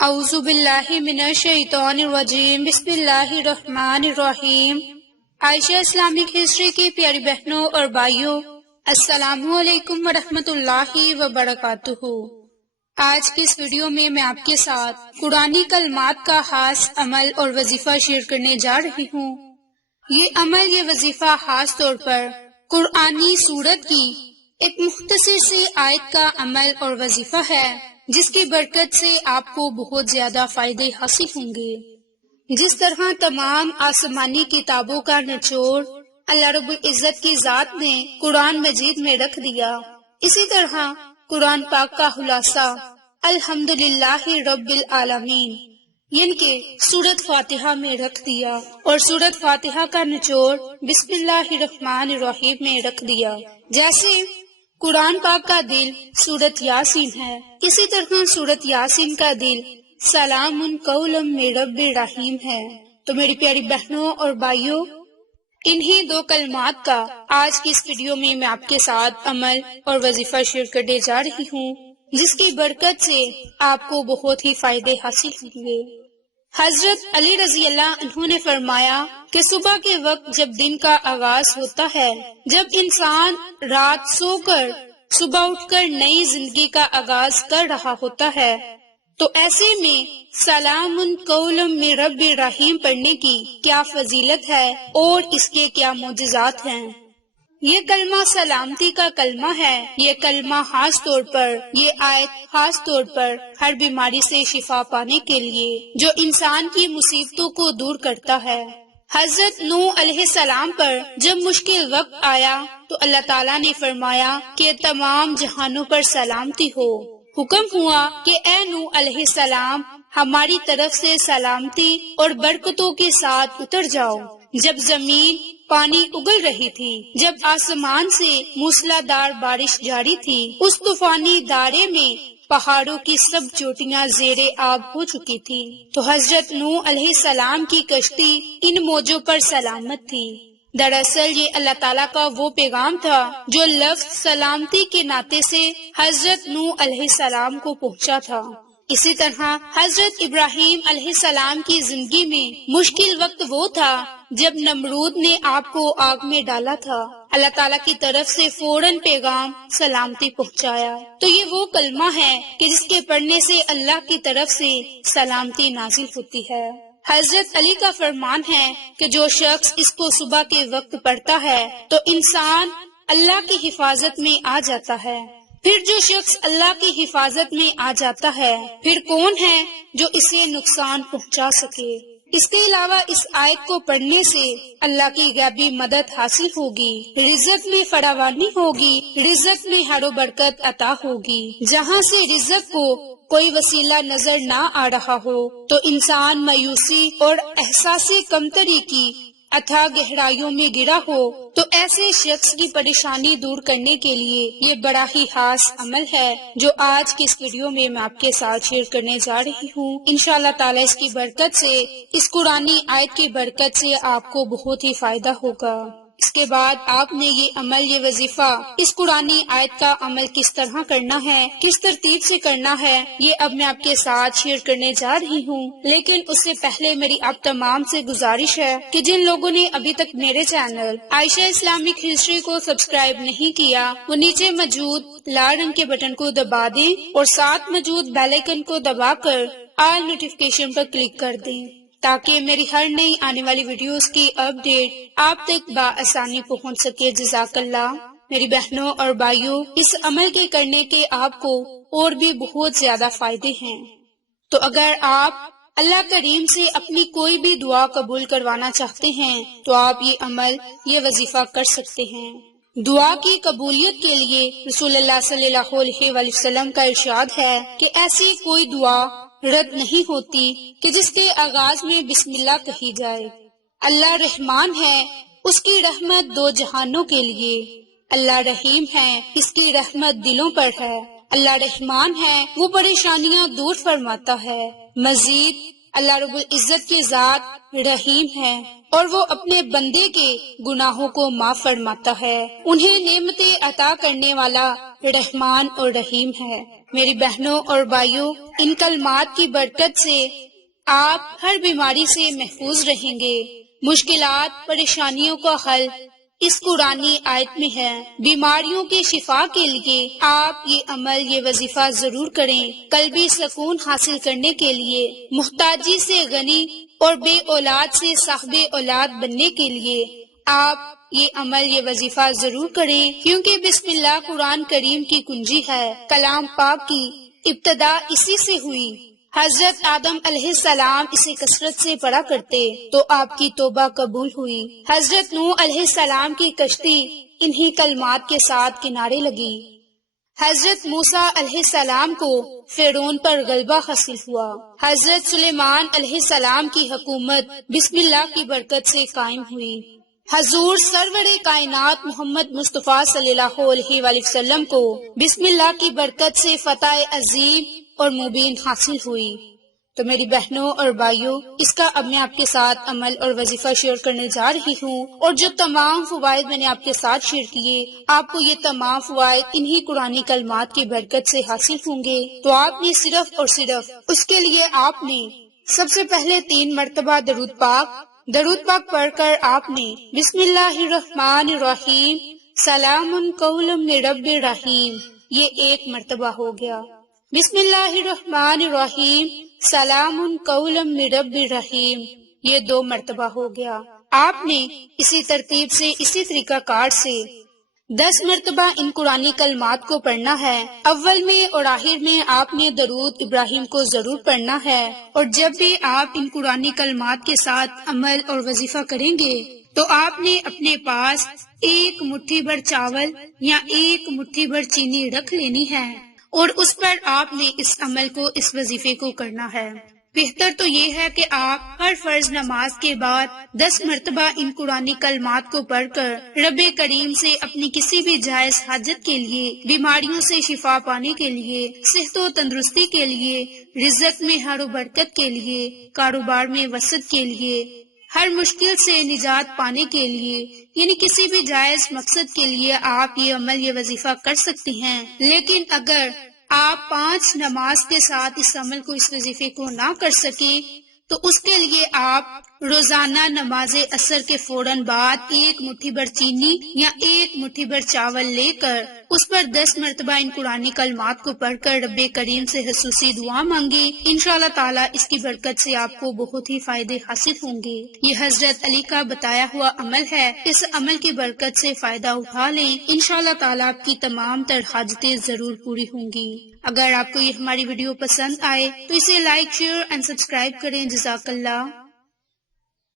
اعوذ باللہ من الشیطان الرجیم، بسم اللہ الرحمن الرحیم۔ عائشہ اسلامک ہسٹری کی پیاری بہنوں اور بھائیوں، السلام علیکم ورحمۃ اللہ وبرکاتہ۔ آج کی اس ویڈیو میں آپ کے ساتھ قرآنی کلمات کا خاص عمل اور وظیفہ شیئر کرنے جا رہی ہوں۔ یہ عمل، یہ وظیفہ خاص طور پر قرآنی سورت کی ایک مختصر سی آیت کا عمل اور وظیفہ ہے، جس کی برکت سے آپ کو بہت زیادہ فائدے حاصل ہوں گے۔ جس طرح تمام آسمانی کتابوں کا نچوڑ اللہ رب العزت کی ذات نے قرآن مجید میں رکھ دیا، اسی طرح قرآن پاک کا خلاصہ الحمدللہ رب العالمین یعنی کہ سورت فاتحہ میں رکھ دیا، اور سورت فاتحہ کا نچوڑ بسم اللہ الرحمن الرحیم میں رکھ دیا۔ جیسے قرآن پاک کا دل سورت یاسین ہے، اسی طرح سورت یاسین کا دل سلام قولا من رب الرحیم ہے۔ تو میری پیاری بہنوں اور بھائیوں، انہی دو کلمات کا آج کی اس ویڈیو میں آپ کے ساتھ عمل اور وظیفہ شیئر کرنے جا رہی ہوں، جس کی برکت سے آپ کو بہت ہی فائدے حاصل ہوں گے۔ حضرت علی رضی اللہ عنہ نے فرمایا کہ صبح کے وقت جب دن کا آغاز ہوتا ہے، جب انسان رات سو کر صبح اٹھ کر نئی زندگی کا آغاز کر رہا ہوتا ہے، تو ایسے میں سلام قولا من رب الرحیم پڑھنے کی کیا فضیلت ہے اور اس کے کیا معجزات ہیں۔ یہ کلمہ سلامتی کا کلمہ ہے۔ یہ کلمہ خاص طور پر، یہ آیت خاص طور پر ہر بیماری سے شفا پانے کے لیے، جو انسان کی مصیبتوں کو دور کرتا ہے۔ حضرت نوح علیہ السلام پر جب مشکل وقت آیا تو اللہ تعالیٰ نے فرمایا کہ تمام جہانوں پر سلامتی ہو۔ حکم ہوا کہ اے نوح علیہ السلام، ہماری طرف سے سلامتی اور برکتوں کے ساتھ اتر جاؤ۔ جب زمین پانی اگل رہی تھی، جب آسمان سے موسلادھار بارش جاری تھی، اس طوفانی دھارے میں پہاڑوں کی سب چوٹیاں زیر آب ہو چکی تھی، تو حضرت نوح علیہ السلام کی کشتی ان موجوں پر سلامت تھی۔ دراصل یہ اللہ تعالیٰ کا وہ پیغام تھا جو لفظ سلامتی کے ناطے سے حضرت نوح علیہ السلام کو پہنچا تھا۔ اسی طرح حضرت ابراہیم علیہ السلام کی زندگی میں مشکل وقت وہ تھا جب نمرود نے آپ کو آگ میں ڈالا تھا، اللہ تعالیٰ کی طرف سے فوراً پیغام سلامتی پہنچایا۔ تو یہ وہ کلمہ ہے کہ جس کے پڑھنے سے اللہ کی طرف سے سلامتی نازل ہوتی ہے۔ حضرت علی کا فرمان ہے کہ جو شخص اس کو صبح کے وقت پڑھتا ہے تو انسان اللہ کی حفاظت میں آ جاتا ہے۔ پھر جو شخص اللہ کی حفاظت میں آ جاتا ہے، پھر کون ہے جو اسے نقصان پہنچا سکے؟ اس کے علاوہ اس آیت کو پڑھنے سے اللہ کی غیبی مدد حاصل ہوگی، رزق میں فراوانی ہوگی، رزق میں ہر و برکت عطا ہوگی۔ جہاں سے رزق کو کوئی وسیلہ نظر نہ آ رہا ہو تو انسان مایوسی اور احساس کمتری کی اتھاہ گہرائیوں میں گرا ہو، تو ایسے شخص کی پریشانی دور کرنے کے لیے یہ بڑا ہی خاص عمل ہے جو آج کی اس ویڈیو میں آپ کے ساتھ شیئر کرنے جا رہی ہوں۔ انشاءاللہ تعالی اس کی برکت سے، اس قرآنی آیت کی برکت سے آپ کو بہت ہی فائدہ ہوگا۔ اس کے بعد آپ نے یہ عمل، یہ وظیفہ، اس قرآنی آیت کا عمل کس طرح کرنا ہے، کس ترتیب سے کرنا ہے، یہ اب میں آپ کے ساتھ شیئر کرنے جا رہی ہوں۔ لیکن اس سے پہلے میری آپ تمام سے گزارش ہے کہ جن لوگوں نے ابھی تک میرے چینل عائشہ اسلامک ہسٹری کو سبسکرائب نہیں کیا، وہ نیچے موجود لال رنگ کے بٹن کو دبا دیں اور ساتھ موجود بیل آئیکن کو دبا کر آل نوٹیفیکیشن پر کلک کر دیں، تاکہ میری ہر نئی آنے والی ویڈیوز کی اپڈیٹ آپ تک بآسانی پہنچ سکے۔ جزاک اللہ۔ میری بہنوں اور بھائیوں، اس عمل کے کرنے کے آپ کو اور بھی بہت زیادہ فائدے ہیں۔ تو اگر آپ اللہ کریم سے اپنی کوئی بھی دعا قبول کروانا چاہتے ہیں تو آپ یہ عمل، یہ وظیفہ کر سکتے ہیں۔ دعا کی قبولیت کے لیے رسول اللہ صلی اللہ علیہ وآلہ وسلم کا ارشاد ہے کہ ایسی کوئی دعا رد نہیں ہوتی کہ جس کے آغاز میں بسم اللہ کہی جائے۔ اللہ رحمان ہے، اس کی رحمت دو جہانوں کے لیے۔ اللہ رحیم ہے، اس کی رحمت دلوں پر ہے۔ اللہ رحمان ہے، وہ پریشانیاں دور فرماتا ہے۔ مزید اللہ رب العزت کی ذات رحیم ہے اور وہ اپنے بندے کے گناہوں کو معاف فرماتا ہے، انہیں نعمتیں عطا کرنے والا رحمان اور رحیم ہے۔ میری بہنوں اور بھائیوں، ان کلمات کی برکت سے آپ ہر بیماری سے محفوظ رہیں گے۔ مشکلات، پریشانیوں کا حل اس قرآنی آیت میں ہے۔ بیماریوں کی شفا کے لیے آپ یہ عمل، یہ وظیفہ ضرور کریں۔ قلبی سکون حاصل کرنے کے لیے، محتاجی سے غنی اور بے اولاد سے صاحب اولاد بننے کے لیے آپ یہ عمل، یہ وظیفہ ضرور کریں، کیونکہ بسم اللہ قرآن کریم کی کنجی ہے۔ کلام پاک کی ابتدا اسی سے ہوئی۔ حضرت آدم علیہ السلام اسے کثرت سے پڑھا کرتے تو آپ کی توبہ قبول ہوئی۔ حضرت نوح علیہ السلام کی کشتی انہی کلمات کے ساتھ کنارے لگی۔ حضرت موسیٰ علیہ السلام کو فرعون پر غلبہ حاصل ہوا۔ حضرت سلیمان علیہ السلام کی حکومت بسم اللہ کی برکت سے قائم ہوئی۔ حضور سرور کائنات محمد مصطفیٰ صلی اللہ علیہ وآلہ وسلم کو بسم اللہ کی برکت سے فتح عظیم اور مبین حاصل ہوئی۔ تو میری بہنوں اور بھائیوں، اس کا اب میں آپ کے ساتھ عمل اور وظیفہ شیئر کرنے جا رہی ہوں، اور جو تمام فوائد میں نے آپ کے ساتھ شیئر کیے، آپ کو یہ تمام فوائد انہی قرآنی کلمات کی برکت سے حاصل ہوں گے۔ تو آپ نے صرف اور صرف اس کے لیے آپ نے سب سے پہلے 3 مرتبہ درود پاک پڑھ کر آپ نے بسم اللہ الرحمن الرحیم سلام قول من رب رحیم، یہ 1 مرتبہ ہو گیا۔ بسم اللہ الرحمن الرحیم سلام قول من رب رحیم، یہ 2 مرتبہ ہو گیا۔ آپ نے اسی ترتیب سے، اسی طریقہ کار سے 10 مرتبہ ان قرآنی کلمات کو پڑھنا ہے۔ اول میں اور آخر میں آپ نے درود ابراہیم کو ضرور پڑھنا ہے، اور جب بھی آپ ان قرآنی کلمات کے ساتھ عمل اور وظیفہ کریں گے تو آپ نے اپنے پاس 1 مٹھی بھر چاول یا 1 مٹھی بھر چینی رکھ لینی ہے، اور اس پر آپ نے اس عمل کو، اس وظیفے کو کرنا ہے۔ بہتر تو یہ ہے کہ آپ ہر فرض نماز کے بعد 10 مرتبہ ان قرآنی کلمات کو پڑھ کر رب کریم سے اپنی کسی بھی جائز حاجت کے لیے، بیماریوں سے شفا پانے کے لیے، صحت و تندرستی کے لیے، رزق میں ہر و برکت کے لیے، کاروبار میں وسعت کے لیے، ہر مشکل سے نجات پانے کے لیے، یعنی کسی بھی جائز مقصد کے لیے آپ یہ عمل، یہ وظیفہ کر سکتے ہیں۔ لیکن اگر آپ 5 نماز کے ساتھ اس عمل کو، اس وظیفے کو نہ کر سکیں تو اس کے لیے آپ روزانہ نماز عصر کے فوراً بعد 1 مٹھی بھر چینی یا 1 مٹھی بھر چاول لے کر اس پر 10 مرتبہ ان قرآنی کلمات کو پڑھ کر رب کریم سے خصوصی دعا مانگے۔ انشاءاللہ تعالیٰ اس کی برکت سے آپ کو بہت ہی فائدے حاصل ہوں گے۔ یہ حضرت علی کا بتایا ہوا عمل ہے، اس عمل کی برکت سے فائدہ اٹھا لیں، انشاءاللہ تعالیٰ آپ کی تمام تر حاجتیں ضرور پوری ہوں گی۔ اگر آپ کو یہ ہماری ویڈیو پسند آئے تو اسے لائک، شیئر اینڈ سبسکرائب کریں۔ جزاک اللہ۔